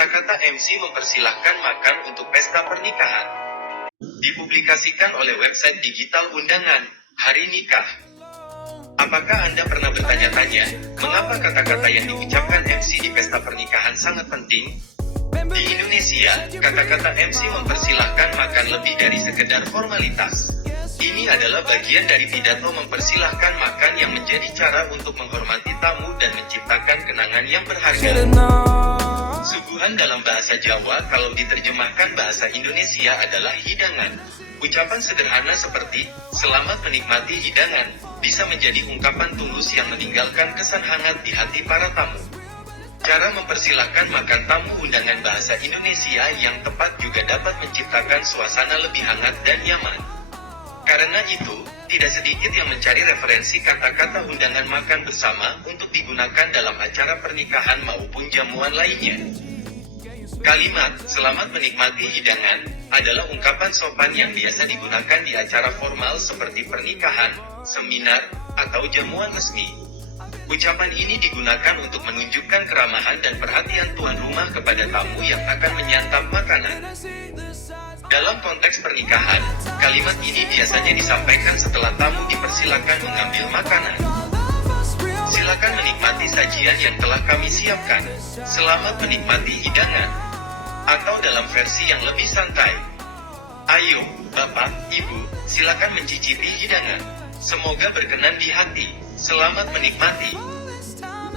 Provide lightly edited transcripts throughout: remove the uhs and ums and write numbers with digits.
Kata-kata MC mempersilahkan makan untuk pesta pernikahan. Dipublikasikan oleh website digital undangan, Hari Nikah. Apakah Anda pernah bertanya-tanya, mengapa kata-kata yang diucapkan MC di pesta pernikahan sangat penting? Di Indonesia, kata-kata MC mempersilahkan makan lebih dari sekedar formalitas. Ini adalah bagian dari pidato mempersilahkan makan yang menjadi cara untuk menghormati tamu dan menciptakan kenangan yang berharga. Suguhan dalam bahasa Jawa kalau diterjemahkan bahasa Indonesia adalah hidangan. Ucapan sederhana seperti, selamat menikmati hidangan, bisa menjadi ungkapan tulus yang meninggalkan kesan hangat di hati para tamu. Cara mempersilahkan makan tamu undangan bahasa Indonesia yang tepat juga dapat menciptakan suasana lebih hangat dan nyaman. Karena itu, tidak sedikit yang mencari referensi kata-kata undangan makan bersama untuk digunakan dalam acara pernikahan maupun jamuan lainnya. Kalimat, selamat menikmati hidangan, adalah ungkapan sopan yang biasa digunakan di acara formal seperti pernikahan, seminar, atau jamuan resmi. Ucapan ini digunakan untuk menunjukkan keramahan dan perhatian tuan rumah kepada tamu yang akan menyantap makanan. Dalam konteks pernikahan, kalimat ini biasanya disampaikan setelah tamu dipersilakan mengambil makanan. Silakan menikmati sajian yang telah kami siapkan. Selamat menikmati hidangan. Atau dalam versi yang lebih santai. Ayo, Bapak, Ibu, silakan mencicipi hidangan. Semoga berkenan di hati. Selamat menikmati.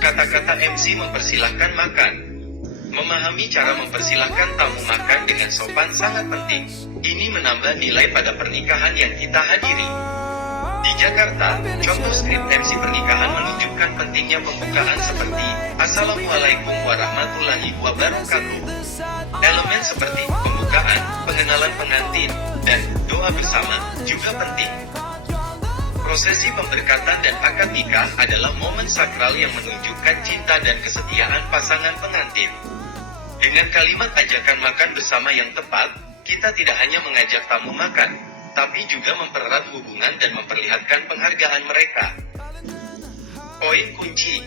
Kata-kata MC mempersilahkan makan. Memahami cara mempersilahkan tamu makan dengan sopan sangat penting. Ini menambah nilai pada pernikahan yang kita hadiri. Di Jakarta, contoh skrip MC pernikahan menunjukkan pentingnya pembukaan seperti Assalamualaikum warahmatullahi wabarakatuh. Elemen seperti pembukaan, pengenalan pengantin, dan doa bersama juga penting. Prosesi pemberkatan dan akad nikah adalah momen sakral yang menunjukkan cinta dan kesetiaan pasangan pengantin. Dengan kalimat ajakan makan bersama yang tepat, kita tidak hanya mengajak tamu makan, tapi juga mempererat hubungan dan memperlihatkan penghargaan mereka. Poin kunci.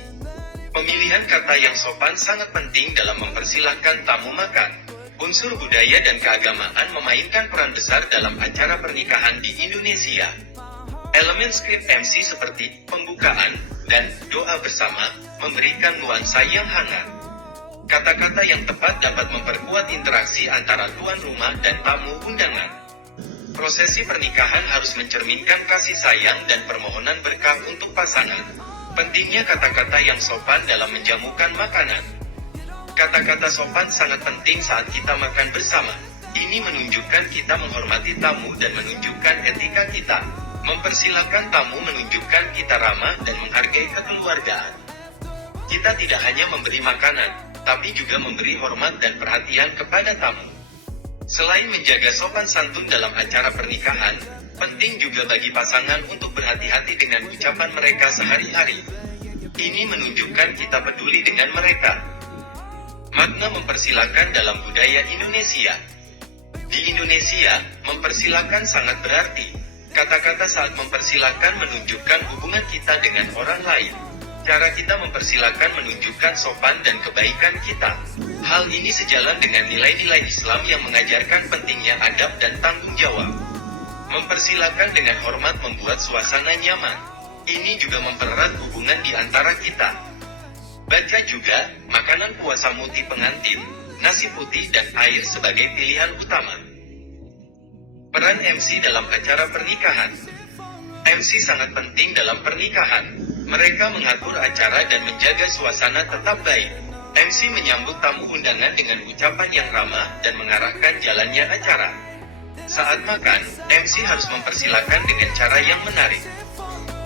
Pemilihan kata yang sopan sangat penting dalam mempersilahkan tamu makan. Unsur budaya dan keagamaan memainkan peran besar dalam acara pernikahan di Indonesia. Elemen skrip MC seperti pembukaan dan doa bersama memberikan nuansa yang hangat. Kata-kata yang tepat dapat memperkuat interaksi antara tuan rumah dan tamu undangan. Prosesi pernikahan harus mencerminkan kasih sayang dan permohonan berkah untuk pasangan. Pentingnya kata-kata yang sopan dalam menjamukan makanan. Kata-kata sopan sangat penting saat kita makan bersama. Ini menunjukkan kita menghormati tamu dan menunjukkan etika kita. Mempersilahkan tamu menunjukkan kita ramah dan menghargai kekeluargaan. Kita tidak hanya memberi makanan, tapi juga memberi hormat dan perhatian kepada tamu. Selain menjaga sopan santun dalam acara pernikahan, penting juga bagi pasangan untuk berhati-hati dengan ucapan mereka sehari-hari. Ini menunjukkan kita peduli dengan mereka. Makna mempersilahkan dalam budaya Indonesia. Di Indonesia, mempersilahkan sangat berarti. Kata-kata saat mempersilahkan menunjukkan hubungan kita dengan orang lain. Cara kita mempersilahkan menunjukkan sopan dan kebaikan kita. Hal ini sejalan dengan nilai-nilai Islam yang mengajarkan pentingnya adab dan tanggung jawab. Mempersilahkan dengan hormat membuat suasana nyaman. Ini juga mempererat hubungan di antara kita. Baca juga, makanan puasa muti pengantin, nasi putih dan air sebagai pilihan utama. Peran MC dalam acara pernikahan. MC sangat penting dalam pernikahan. Mereka mengatur acara dan menjaga suasana tetap baik. MC menyambut tamu undangan dengan ucapan yang ramah dan mengarahkan jalannya acara. Saat makan, MC harus mempersilahkan dengan cara yang menarik.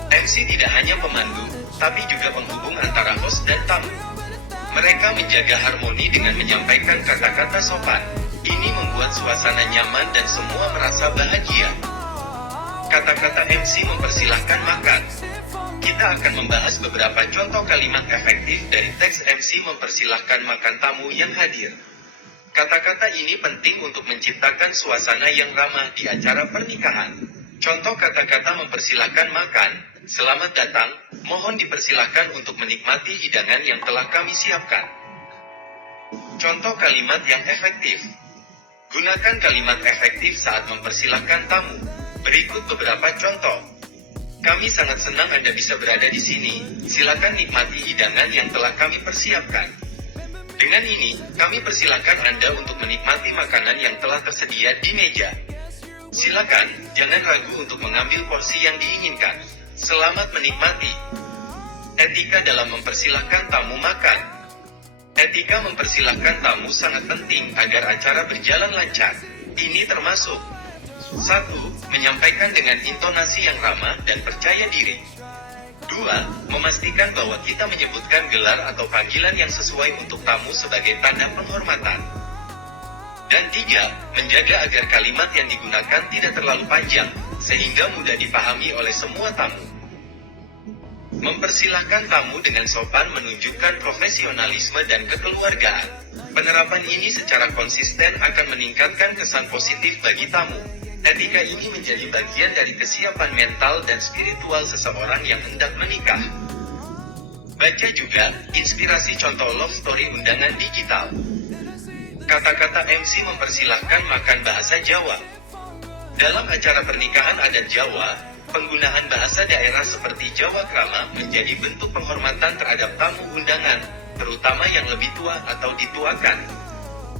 MC tidak hanya pemandu, tapi juga penghubung antara host dan tamu. Mereka menjaga harmoni dengan menyampaikan kata-kata sopan. Ini membuat suasana nyaman dan semua merasa bahagia. Kata-kata MC mempersilahkan makan. Kita akan membahas beberapa contoh kalimat efektif dari teks MC mempersilahkan makan tamu yang hadir. Kata-kata ini penting untuk menciptakan suasana yang ramah di acara pernikahan. Contoh kata-kata mempersilahkan makan. Selamat datang, mohon dipersilahkan untuk menikmati hidangan yang telah kami siapkan. Contoh kalimat yang efektif. Gunakan kalimat efektif saat mempersilahkan tamu. Berikut beberapa contoh. Kami sangat senang Anda bisa berada di sini. Silakan nikmati hidangan yang telah kami persiapkan. Dengan ini, kami persilakan Anda untuk menikmati makanan yang telah tersedia di meja. Silakan, jangan ragu untuk mengambil porsi yang diinginkan. Selamat menikmati. Etika dalam mempersilahkan tamu makan. Etika mempersilahkan tamu sangat penting agar acara berjalan lancar. Ini termasuk 1. Menyampaikan dengan intonasi yang ramah dan percaya diri. 2. Memastikan bahwa kita menyebutkan gelar atau panggilan yang sesuai untuk tamu sebagai tanda penghormatan. Dan 3. Menjaga agar kalimat yang digunakan tidak terlalu panjang, sehingga mudah dipahami oleh semua tamu. Mempersilahkan tamu dengan sopan menunjukkan profesionalisme dan kekeluargaan. Penerapan ini secara konsisten akan meningkatkan kesan positif bagi tamu. Etika ini menjadi bagian dari kesiapan mental dan spiritual seseorang yang hendak menikah. Baca juga, inspirasi contoh love story undangan digital. Kata-kata MC mempersilahkan makan bahasa Jawa. Dalam acara pernikahan adat Jawa, penggunaan bahasa daerah seperti Jawa Krama menjadi bentuk penghormatan terhadap tamu undangan, terutama yang lebih tua atau dituakan.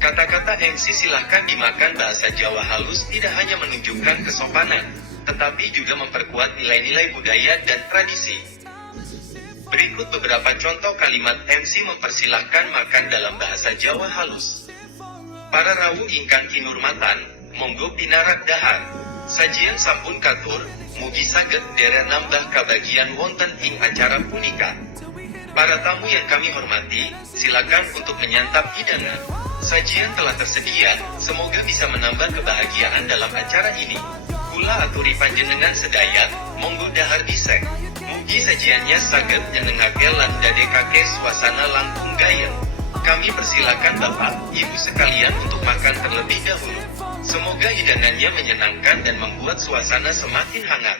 Kata-kata MC silahkan dimakan bahasa Jawa halus tidak hanya menunjukkan kesopanan, tetapi juga memperkuat nilai-nilai budaya dan tradisi. Berikut beberapa contoh kalimat MC mempersilahkan makan dalam bahasa Jawa halus. Para rawuh ingkang kinurmatan, monggo pinarak dahar. Sajian sampun katur, mugi saged derek nambah kabagian wonten ing acara punika. Para tamu yang kami hormati, silakan untuk menyantap hidangan. Sajian telah tersedia, semoga bisa menambah kebahagiaan dalam acara ini. Kula aturi panjenengan sedaya, monggo dahar disek. Mugi sajiannya saged nyenengake lan dadekake suasana langkung gayeng. Kami persilakan Bapak, Ibu sekalian untuk makan terlebih dahulu. Semoga hidangannya menyenangkan dan membuat suasana semakin hangat.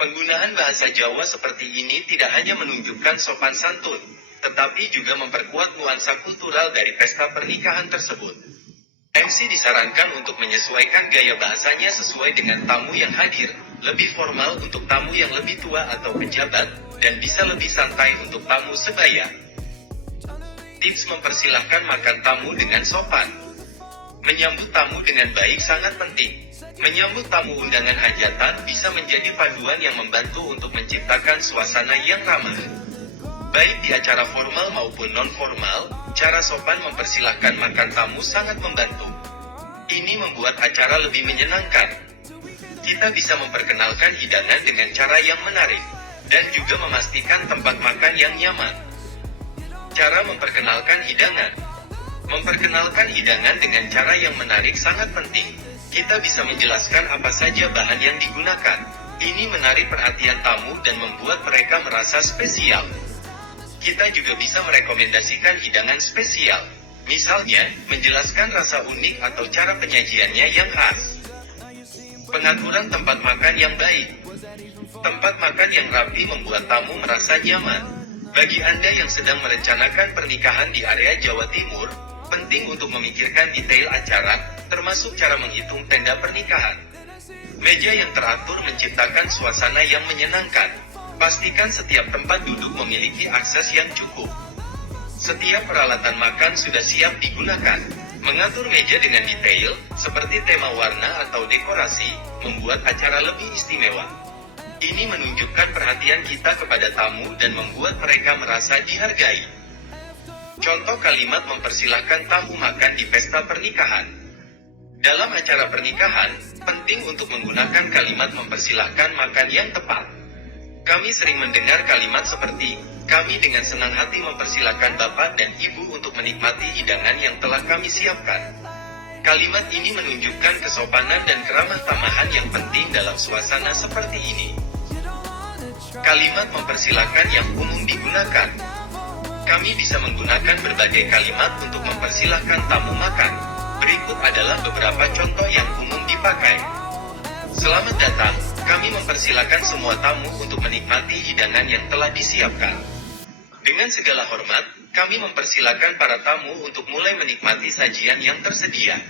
Penggunaan bahasa Jawa seperti ini tidak hanya menunjukkan sopan santun, tetapi juga memperkuat nuansa kultural dari pesta pernikahan tersebut. MC disarankan untuk menyesuaikan gaya bahasanya sesuai dengan tamu yang hadir, lebih formal untuk tamu yang lebih tua atau pejabat, dan bisa lebih santai untuk tamu sebaya. Tips mempersilahkan makan tamu dengan sopan. Menyambut tamu dengan baik sangat penting. Menyambut tamu undangan hajatan bisa menjadi paduan yang membantu untuk menciptakan suasana yang ramah. Baik di acara formal maupun non-formal, cara sopan mempersilahkan makan tamu sangat membantu. Ini membuat acara lebih menyenangkan. Kita bisa memperkenalkan hidangan dengan cara yang menarik, dan juga memastikan tempat makan yang nyaman. Cara memperkenalkan hidangan. Memperkenalkan hidangan dengan cara yang menarik sangat penting. Kita bisa menjelaskan apa saja bahan yang digunakan. Ini menarik perhatian tamu dan membuat mereka merasa spesial. Kita juga bisa merekomendasikan hidangan spesial. Misalnya, menjelaskan rasa unik atau cara penyajiannya yang khas. Pengaturan tempat makan yang baik. Tempat makan yang rapi membuat tamu merasa nyaman. Bagi Anda yang sedang merencanakan pernikahan di area Jawa Timur, penting untuk memikirkan detail acara, termasuk cara menghitung tenda pernikahan. Meja yang teratur menciptakan suasana yang menyenangkan. Pastikan setiap tempat duduk memiliki akses yang cukup. Setiap peralatan makan sudah siap digunakan. Mengatur meja dengan detail, seperti tema warna atau dekorasi, membuat acara lebih istimewa. Ini menunjukkan perhatian kita kepada tamu dan membuat mereka merasa dihargai. Contoh kalimat mempersilahkan tamu makan di pesta pernikahan. Dalam acara pernikahan, penting untuk menggunakan kalimat mempersilahkan makan yang tepat. Kami sering mendengar kalimat seperti, kami dengan senang hati mempersilahkan Bapak dan Ibu untuk menikmati hidangan yang telah kami siapkan. Kalimat ini menunjukkan kesopanan dan keramah tamahan yang penting dalam suasana seperti ini. Kalimat mempersilahkan yang umum digunakan. Kami bisa menggunakan berbagai kalimat untuk mempersilahkan tamu makan. Berikut adalah beberapa contoh yang umum dipakai. Selamat datang, kami mempersilahkan semua tamu untuk menikmati hidangan yang telah disiapkan. Dengan segala hormat, Kami mempersilakan para tamu untuk mulai menikmati sajian yang tersedia.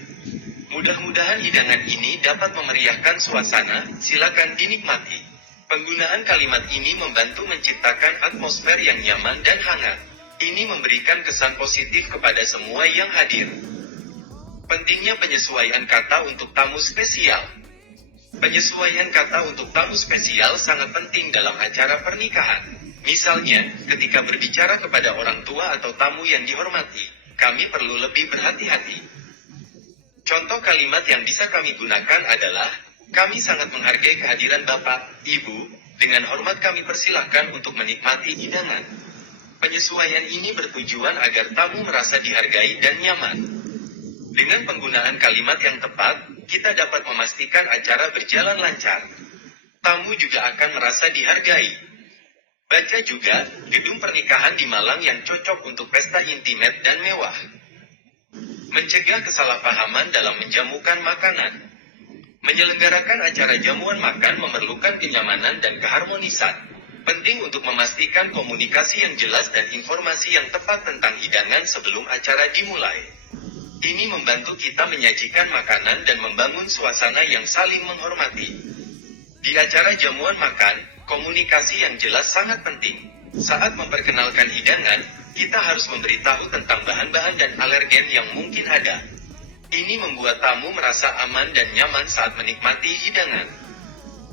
Mudah-mudahan hidangan ini dapat memeriahkan suasana, silakan dinikmati. Penggunaan kalimat ini membantu menciptakan atmosfer yang nyaman dan hangat. Ini memberikan kesan positif kepada semua yang hadir. Pentingnya penyesuaian kata untuk tamu spesial. Penyesuaian kata untuk tamu spesial sangat penting dalam acara pernikahan. Misalnya, ketika berbicara kepada orang tua atau tamu yang dihormati, kami perlu lebih berhati-hati. Contoh kalimat yang bisa kami gunakan adalah, kami sangat menghargai kehadiran Bapak, Ibu, dengan hormat kami persilahkan untuk menikmati hidangan. Penyesuaian ini bertujuan agar tamu merasa dihargai dan nyaman. Dengan penggunaan kalimat yang tepat, kita dapat memastikan acara berjalan lancar. Tamu juga akan merasa dihargai. Baca juga, gedung pernikahan di Malang yang cocok untuk pesta intimate dan mewah. Mencegah kesalahpahaman dalam menjamukan makanan. Menyelenggarakan acara jamuan makan memerlukan kenyamanan dan keharmonisan. Penting untuk memastikan komunikasi yang jelas dan informasi yang tepat tentang hidangan sebelum acara dimulai. Ini membantu kita menyajikan makanan dan membangun suasana yang saling menghormati. Di acara jamuan makan, komunikasi yang jelas sangat penting. Saat memperkenalkan hidangan, kita harus memberitahu tentang bahan-bahan dan alergen yang mungkin ada. Ini membuat tamu merasa aman dan nyaman saat menikmati hidangan.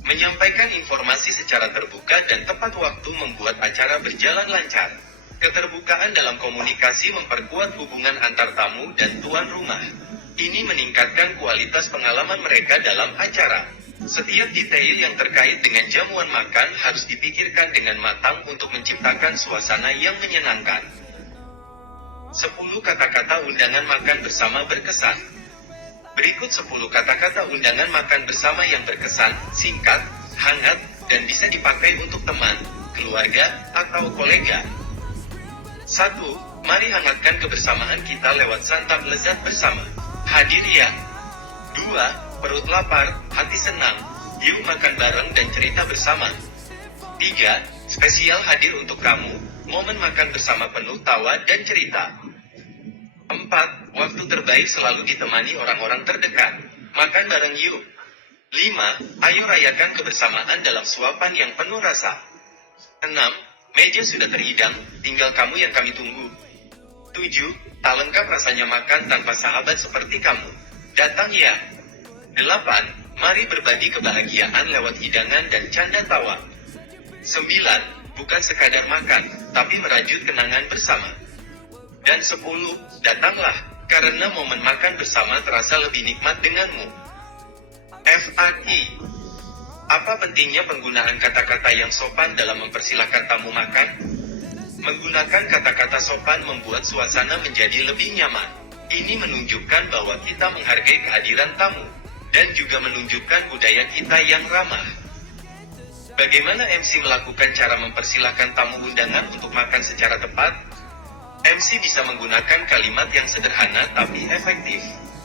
Menyampaikan informasi secara terbuka dan tepat waktu membuat acara berjalan lancar. Keterbukaan dalam komunikasi memperkuat hubungan antar tamu dan tuan rumah. Ini meningkatkan kualitas pengalaman mereka dalam acara. Setiap detail yang terkait dengan jamuan makan harus dipikirkan dengan matang untuk menciptakan suasana yang menyenangkan. 10 kata-kata undangan makan bersama berkesan. Berikut 10 kata-kata undangan makan bersama yang berkesan, singkat, hangat, dan bisa dipakai untuk teman, keluarga, atau kolega. 1. Mari hangatkan kebersamaan kita lewat santap lezat bersama. Hadir ya. 2. Perut lapar, hati senang, yuk makan bareng dan cerita bersama. 3. Spesial hadir untuk kamu, momen makan bersama penuh tawa dan cerita. 4. Waktu terbaik selalu ditemani orang-orang terdekat, makan bareng yuk. 5. Ayo rayakan kebersamaan dalam suapan yang penuh rasa. 6. Meja sudah terhidang, tinggal kamu yang kami tunggu. 7. Tak lengkap rasanya makan tanpa sahabat seperti kamu. Datang ya. 8. Mari berbagi kebahagiaan lewat hidangan dan canda tawa. 9. Bukan sekadar makan, tapi merajut kenangan bersama. Dan 10. Datanglah, karena momen makan bersama terasa lebih nikmat denganmu. FAQ. Apa pentingnya penggunaan kata-kata yang sopan dalam mempersilahkan tamu makan? Menggunakan kata-kata sopan membuat suasana menjadi lebih nyaman. Ini menunjukkan bahwa kita menghargai kehadiran tamu. Dan juga menunjukkan budaya kita yang ramah. Bagaimana MC melakukan cara mempersilahkan tamu undangan untuk makan secara tepat? MC bisa menggunakan kalimat yang sederhana tapi efektif.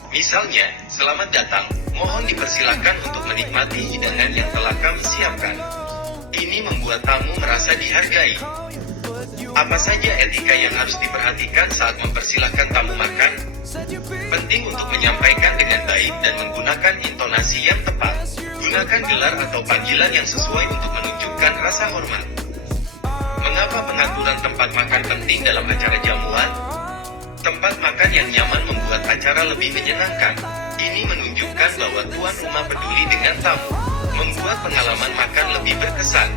Misalnya, selamat datang, mohon dipersilahkan untuk menikmati hidangan yang telah kami siapkan. Ini membuat tamu merasa dihargai. Apa saja etika yang harus diperhatikan saat mempersilahkan tamu makan? Penting untuk menyampaikan dengan baik dan menggunakan intonasi yang tepat. Gunakan gelar atau panggilan yang sesuai untuk menunjukkan rasa hormat. Mengapa pengaturan tempat makan penting dalam acara jamuan? Tempat makan yang nyaman membuat acara lebih menyenangkan. Ini menunjukkan bahwa tuan rumah peduli dengan tamu, membuat pengalaman makan lebih berkesan.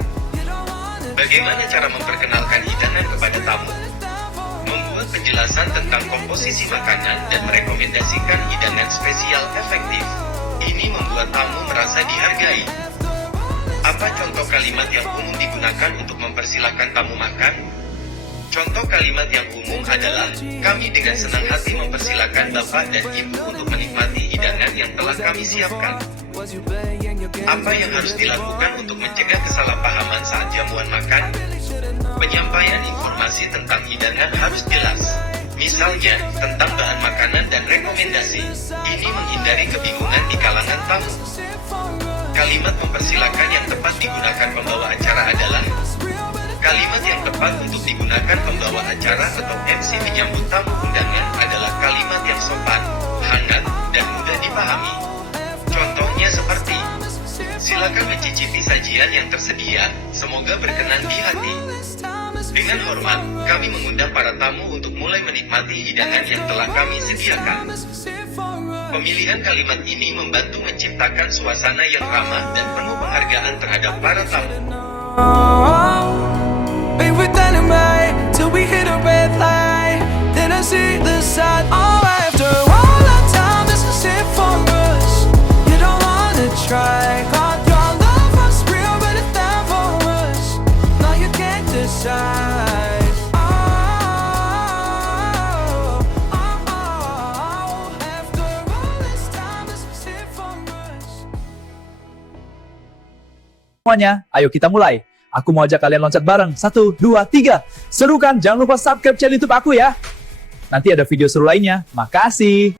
Bagaimana cara memperkenalkan hidangan kepada tamu? Membuat penjelasan tentang komposisi makanan dan merekomendasikan hidangan spesial efektif. Ini membuat tamu merasa dihargai. Apa contoh kalimat yang umum digunakan untuk mempersilahkan tamu makan? Contoh kalimat yang umum adalah, kami dengan senang hati mempersilahkan Bapak dan Ibu untuk menikmati hidangan yang telah kami siapkan. Apa yang harus dilakukan untuk mencegah kesalahpahaman saat jamuan makan? Penyampaian informasi tentang hidangan harus jelas. Misalnya, tentang bahan makanan dan rekomendasi. Ini menghindari kebingungan di kalangan tamu. Kalimat mempersilakan yang tepat digunakan pembawa acara adalah, Kalimat yang tepat untuk digunakan pembawa acara atau MC menyambut tamu undangan adalah kalimat yang sopan, hangat, dan mudah dipahami. Contohnya seperti, silakan mencicipi sajian yang tersedia, semoga berkenan di hati. Dengan hormat, kami mengundang para tamu untuk mulai menikmati hidangan yang telah kami sediakan. Pemilihan kalimat ini membantu menciptakan suasana yang ramah dan penuh penghargaan terhadap para tamu. Semuanya, ayo kita mulai. Aku mau ajak kalian loncat bareng. 1, 2, 3. Seru kan? Jangan lupa subscribe channel YouTube aku ya. Nanti ada video seru lainnya. Makasih.